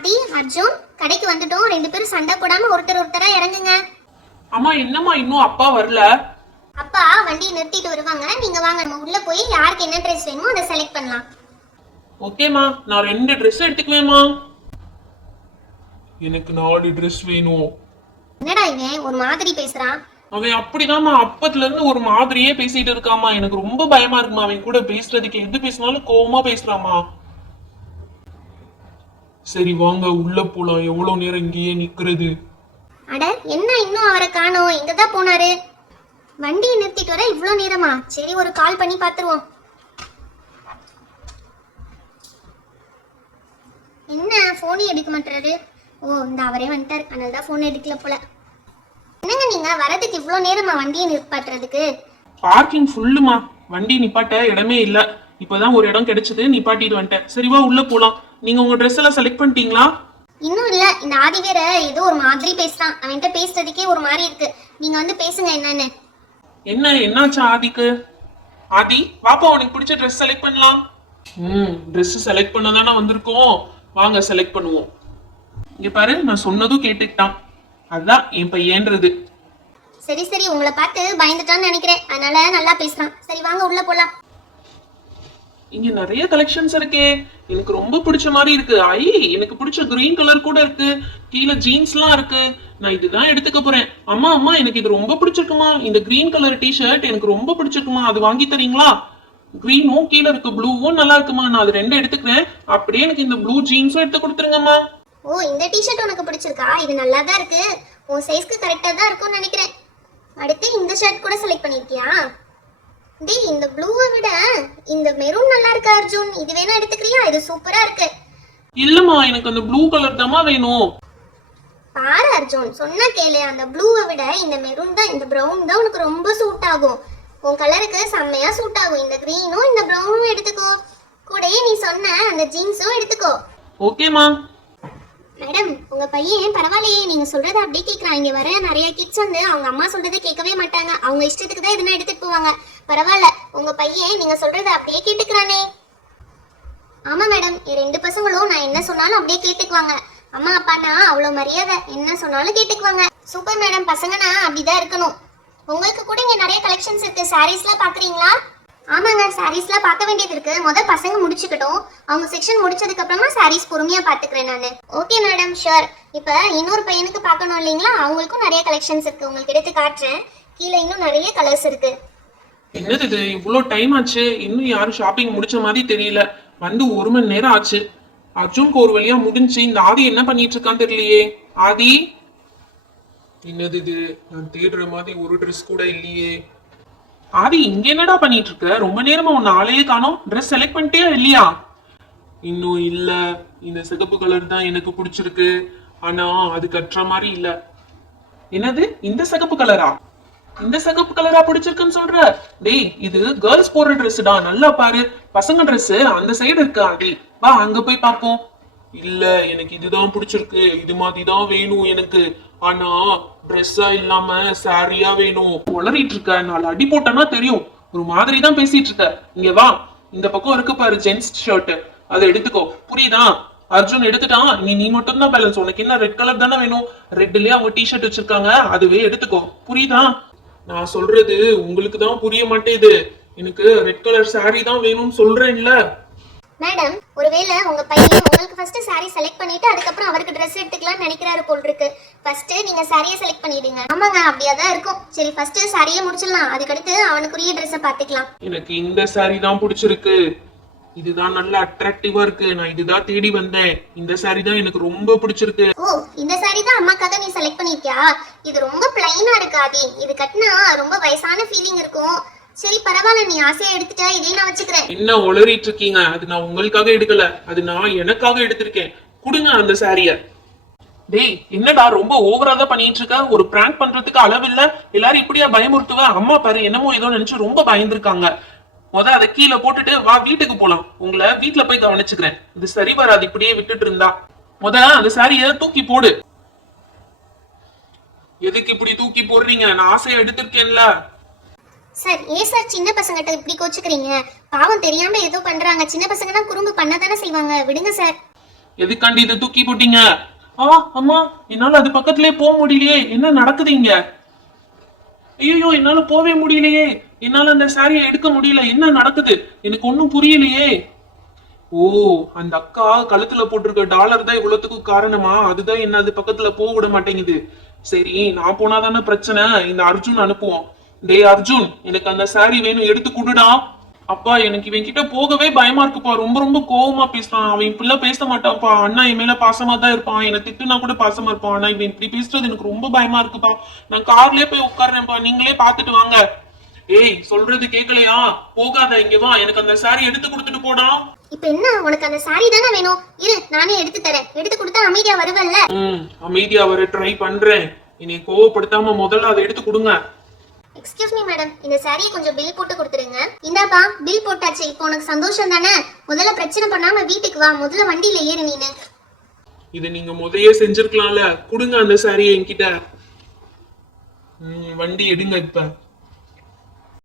ஆதி, அர்ஜுன் கடைக்கு வந்துட்டோம். 2 பேரும் சண்டை போடாம ஒருத்தரா இறங்குங்க. அம்மா என்னம்மா இன்னும் அப்பா வரல? அப்பா வண்டியை நிறுத்திட்டு வருவாங்க, நீங்க வாங்க. நம்ம உள்ள போய் யாருக்கு என்ன ட்ரெஸ் வேணுமோ அதை செலக்ட் பண்ணலாம். ஓகேம்மா, நான் 2 ட்ரெஸ் எடுத்துக்குவேம்மா. எனக்கு 4 ட்ரெஸ் வேணும். என்னடா இவன் ஒரு மாதிரி பேசுறான்? அவன் அப்படிதாம்மா அப்பத்துல இருந்து ஒரு மாதிரியே பேசிட்டு இருக்காமா. எனக்கு ரொம்ப பயமா இருக்குமா அவன் கூட பேசுறதுக்கு. எது பேசினாலும் கோவமா பேசுறாமா. சரி வாங்க உள்ள போலாம். எவ்வளவு நேரம் இங்கேயே நிக்கிறது? அட என்ன இன்னும் அவரை காணோம்? எங்கதான் போனாரு? வண்டியை நிறுத்திட்டு வர இவ்வளோ நேரமா? சரி ஒரு கால் பண்ணி பாத்துருவோம். என்ன போனே எடுக்க மாட்டாரு? ஓ இந்த அவரே வந்துட்டார், அதனால தான் போன் எடுக்கல போல. என்னங்க நீங்க வரதுக்கு இவ்வளோ நேரமா வண்டியை நிப்பாட்டுறதுக்கு? பார்க்கிங் ஃபுல்லுமா, வண்டி நிப்பாட்ட இடமே இல்ல. இப்பதான் ஒரு இடம் கிடைச்சது, நிப்பாட்டிட்டு வந்துட்டேன். சரிவா உள்ள போலாம். நீங்க உங்க ட்ரெஸ் எல்லாம் செலக்ட் பண்ணிட்டீங்களா? இன்னும் இல்ல. இந்த ஆதி வேற ஏதோ ஒரு மாதிரி பேசுறான். அவன்கிட்ட பேசுறதுக்கே ஒரு மாதிரி இருக்கு. நீங்க வந்து பேசுங்க என்னன்னு. என்னாச்சா ஆதிக்கு? ஆதி வாப்பா, உனக்கு பிடிச்ச ட்ரெஸ் செலக்ட் பண்ணலாம். ட்ரெஸ் செலக்ட் பண்ண தானே வந்திருக்கோம், வாங்க செலக்ட் பண்ணுவோம். இங்க பாரு, நான் சொன்னதும் கேட்டுக்கிட்டான். அதான் என் பையன்றது. சரி சரி, உங்களை பார்த்து பயந்துட்டான்னு நினைக்கிறேன், அதனால நல்லா பேசுறான். சரி வாங்க உள்ள போலாம். இங்க நிறைய கலெக்ஷன்ஸ் இருக்கே, எனக்கு ரொம்ப பிடிச்ச மாதிரி இருக்கு. எனக்கு பிடிச்ச கிரீன் கலர் கூட இருக்கு. கீழே ஜீன்ஸ்லாம் இருக்கு. நான் இதுதான் எடுத்துக்க போறேன். அம்மா அம்மா, எனக்கு இது ரொம்ப பிடிச்சிருக்குமா. இந்த கிரீன் கலர் டிஷர்ட் எனக்கு ரொம்ப பிடிச்சிருக்குமா, அது வாங்கி தரீங்களா? கிரீனும் கீழே இருக்கு, ப்ளூவும் நல்லா இருக்குமா. நான் அது 2 எடுத்துக்கிறேன். அப்படியே எனக்கு இந்த ப்ளூ ஜீன்ஸும் எடுத்து கொடுத்துருங்கம்மா. ஓ இந்த டிஷர்ட் உனக்கு பிடிச்சிருக்கா? இது நல்லா தான் இருக்கு, உன் சைஸ்க்கு கரெக்டா தான் இருக்கும்னு நினைக்கிறேன். அடுத்து இந்த ஷர்ட் கூட செலக்ட் பண்ணிருக்கியா? டேய் இந்த ப்ளூவை விட இந்த மெரூன் நல்லா இருக்கு அர்ஜுன், இது வேணா எடுத்துக்கிறியா? இது சூப்பரா இருக்கு. இல்லம்மா, எனக்கு அந்த ப்ளூ கலர் தான்மா வேணும். பாரு அர்ஜுன், சொன்னா கேளு. அந்த ப்ளூவை விட இந்த மெரூன் தான், இந்த ப்ரௌன் தான் உனக்கு ரொம்ப சூட் ஆகும். உன் கலருக்கு செம்மையா சூட் ஆகும். இந்த கிரீனும் இந்த ப்ரௌனும் எடுத்துக்கோ. கூடயே நீ சொன்ன அந்த ஜீன்ஸும் எடுத்துக்கோ. ஓகேமா. மேடம் உங்க பையன் பரவாயில்லையே, நீங்க சொல்றத அப்படியே கேட்கறான். இங்க வர நிறைய கிட்ஸ் வந்து அவங்க அம்மா சொல்றதை கேட்கவே மாட்டாங்க. அவங்க இஷ்டத்துக்கு தான் எதுனா எடுத்துட்டு போவாங்க. பரவாயில்ல, உங்க பையன் நீங்க சொல்றத அப்படியே கேட்டுக்கிறானே. ஆமா மேடம், என் 2 பசங்களும் நான் என்ன சொன்னாலும் அப்படியே கேட்டுக்குவாங்க. அம்மா அப்பானா அவ்வளவு மரியாதை, என்ன சொன்னாலும் கேட்டுக்குவாங்க. சூப்பர் மேடம், பசங்கன்னா அப்படிதான் இருக்கணும். உங்களுக்கு கூட இங்க நிறைய கலெக்ஷன்ஸ் இருக்கு. சாரீஸ்லாம் பாக்குறீங்களா? ஆமாங்க, சாரீஸ்லாம் பார்க்க வேண்டியது இருக்கு. முதல் பசங்க முடிச்சுக்கிட்டோம், அவங்க செக்ஷன் முடிச்சதுக்கு அப்புறமா சாரீஸ் பொறுமையா பாத்துக்கிறேன் நானு. Okay madam, sure. இப்ப இன்னொரு பையனுக்கு பார்க்கணும் இல்லைங்களா, அவங்களுக்கும் நிறைய கலெக்ஷன்ஸ் இருக்கு, உங்களுக்கு எடுத்து காட்டுறேன். கீழே இன்னும் நிறைய கலர்ஸ் இருக்கு. என்னது இது, இவ்வளோ டைம் ஆச்சு, இன்னும் யாரும் ஷாப்பிங் முடிச்ச மாதிரி தெரியல. வந்து 1 மணி நேரம் ஆச்சு. அர்ஜுனுக்கு ஒரு வழியா முடிஞ்சு. இந்த ஆதி என்ன பண்ணிட்டு இருக்கான்னு தெரியலையே. ஆதி, என்னது இது, நான் தேடுற மாதிரி ஒரு ட்ரெஸ் கூட இல்லையே. ஆதி இங்க என்னடா பண்ணிட்டு இருக்க? ரொம்ப நேரமா உன்னை ஆளையே காணோம். ட்ரெஸ் செலக்ட் பண்ணிட்டியா இல்லையா? இன்னும் இல்ல. இந்த சிகப்பு கலர் தான் எனக்கு பிடிச்சிருக்கு, ஆனா அது கட்டுற மாதிரி இல்ல. என்னது, இந்த சிகப்பு கலரா? இந்த சிகப்பு கலரா பிடிச்சிருக்குன்னு சொல்ற? டேய் இது கேர்ள்ஸ் போடுற ட்ரெஸ்டா, நல்லா பாரு. பசங்க ட்ரெஸ் அந்த சைடு இருக்கு. ஆதி வா, அங்க போய் பாப்போம். இல்ல, எனக்கு இதுதான் பிடிச்சிருக்கு, இது மாதிரி தான் வேணும் எனக்கு. ஆனா ட்ரெஸ்ஸா இல்லாம சாரியா வேணும். உளறிட்டு இருக்க, 4 அடி போட்டனா தெரியும். ஒரு மாதிரி தான் பேசிட்டு இருக்க. இங்க வா, இந்த பக்கம் இருக்கு பாரு ஜென்ஸ் ஷர்ட், அதை எடுத்துக்கோ. புரியுதா? அர்ஜுன் எடுத்துட்டான், நீ மட்டும் தான் பேலன்ஸ். உனக்கு என்ன ரெட் கலர் தானே வேணும்? ரெட்லயே அவங்க டிஷர்ட் வச்சிருக்காங்க, அதுவே எடுத்துக்கோ. புரியுதா? நான் சொல்றது உங்களுக்கு தான் புரிய மாட்டேது. எனக்கு ரெட் கலர் சாரி தான் வேணும்னு சொல்றேன்ல. மேடம் ஒருவேளை உங்க பையன் உங்களுக்கு ஃபர்ஸ்ட் சாரி செலக்ட் பண்ணிட்டு அதுக்கப்புறம் அவருக்கு ட்ரெஸ் எடுத்துக்கலாம்னு நினைக்கிறாரு போல் இருக்கு. ஃபர்ஸ்ட் நீங்க சாரியை செலக்ட் பண்ணிடுங்க. ஆமாங்க, அப்படியே தான் இருக்கும். சரி ஃபர்ஸ்ட் சாரியை முடிச்சிடலாம், அதுக்கடுத்து அவனுக்குரிய ட்ரெஸ்ஸை பார்த்துக்கலாம். எனக்கு இந்த சாரி தான் பிடிச்சிருக்கு, இதுதான் நல்ல அட்ராக்டிவா இருக்கு. நான் இதுதான் தேடி வந்தேன். இந்த சாரி தான் எனக்கு ரொம்ப பிடிச்சிருக்கு. ஓ இந்த சாரி தான் அம்மாக்காக நீ செலக்ட் பண்ணிருக்கியா? இது ரொம்ப பிளைனா இருக்கு ஆதி, இது கட்டினா ரொம்ப வயசான ஃபீலிங் இருக்கும். சரி பரவாயில்ல, நீ ஆசையா எடுத்துட்டா, இதே நான் வச்சுக்கிறேன். என்ன உளறிட்டு இருக்கீங்க? அது நான் உங்களுக்காக எடுக்கல, அது நான் எனக்காக எடுத்திருக்கேன். கொடுங்க அந்த சாரிய. டேய் என்னடா ரொம்ப ஓவரா தான் பண்ணிட்டு இருக்க? ஒரு பிராங்க் பண்றதுக்கு அளவு இல்ல. எல்லாரும் இப்படியா பயமுறுத்துவ? அம்மா பாரு என்னமோ ஏதோ நினைச்சு ரொம்ப பயந்துருக்காங்க. அதை கீழே போட்டுட்டு வா, வீட்டுக்கு போலாம். உங்களை வீட்டுல போய் கவனிச்சுக்கிறேன். இது சரி வராது இப்படியே விட்டுட்டு இருந்தா. அந்த சாரிய தூக்கி போடு. எதுக்கு இப்படி தூக்கி போடுறீங்க? நான் ஆசையா எடுத்திருக்கேன்ல. சார் ஏன் சார் சின்ன பசங்கிட்ட இப்படி கோச்சுக்கிறீங்க? பாவம் தெரியாம ஏதோ பண்றாங்க. சின்ன பசங்கன்னா குறும்பு பண்ணதானே செய்வாங்க, விடுங்க சார். எதுக்காண்டி இதை தூக்கி போட்டீங்க? அம்மா, என்னால அது பக்கத்திலே போக முடியலையே, என்ன நடக்குது இங்க? ஐயோ, என்னால போவே முடியலையே, என்னால அந்த சாரியை எடுக்க முடியல, என்ன நடக்குது எனக்கு ஒண்ணும் புரியலையே. ஓ, அந்த அக்கா கழுத்துல போட்டிருக்க டாலர் தான் இவ்வளவுக்கு காரணமா? அதுதான் என்ன அது பக்கத்துல போக விட மாட்டேங்குது. சரி, நான் போனாதானே பிரச்சனை. இந்த அர்ஜுன் அனுப்புவோம். டேய் அர்ஜுன், எனக்கு அந்த சாரி வேணும், எடுத்து குடுடா. அப்பா, எனக்கு இவன் கிட்ட போகவே பயமா இருக்குப்பா. ரொம்ப ரொம்ப கோவமா பேசுறான். அவன் இப்படில பேச மாட்டான்ப்பா. அண்ணா என் மேல பாசமா தான் இருப்பான். எனக்கு திட்டுனா கூட பாசமா இருப்பான். ஆனா இவன் இப்படி பேசுறது எனக்கு ரொம்ப பயமா இருக்குப்பா. நான் கார்லயே போய் உட்கார்றேன்ப்பா, நீங்களே பாத்துட்டு வாங்க. ஏய், சொல்றது கேட்கலையா? போகாத, இங்க வா, எனக்கு அந்த சாரி எடுத்து கொடுத்துட்டு போடா. இப்ப என்ன, உனக்கு அந்த சாரி தானே வேணும்? இரு, நானே எடுத்து தரேன். எடுத்து கொடுத்தா அமைதியா வருவல்ல? அமைதியா வர ட்ரை பண்றேன். என்னை கோவப்படுத்தாம முதல்ல அதை எடுத்து கொடுங்க. எக்ஸ்கியூஸ் மீ மேடம், இந்த சாரியை கொஞ்சம் பில் போட்டு கொடுத்துருங்க. இந்தாப்பா, பில் போட்டாச்சு. இப்போ உனக்கு சந்தோஷம் தானே? முதல்ல பிரச்சனை பண்ணாம வீட்டுக்கு வா. முதல்ல வண்டியில ஏறு நீனு. இதை நீங்க முதையே செஞ்சிருக்கலாம்ல. கொடுங்க அந்த சாரியை என்கிட்ட. வண்டி எடுங்க இப்ப.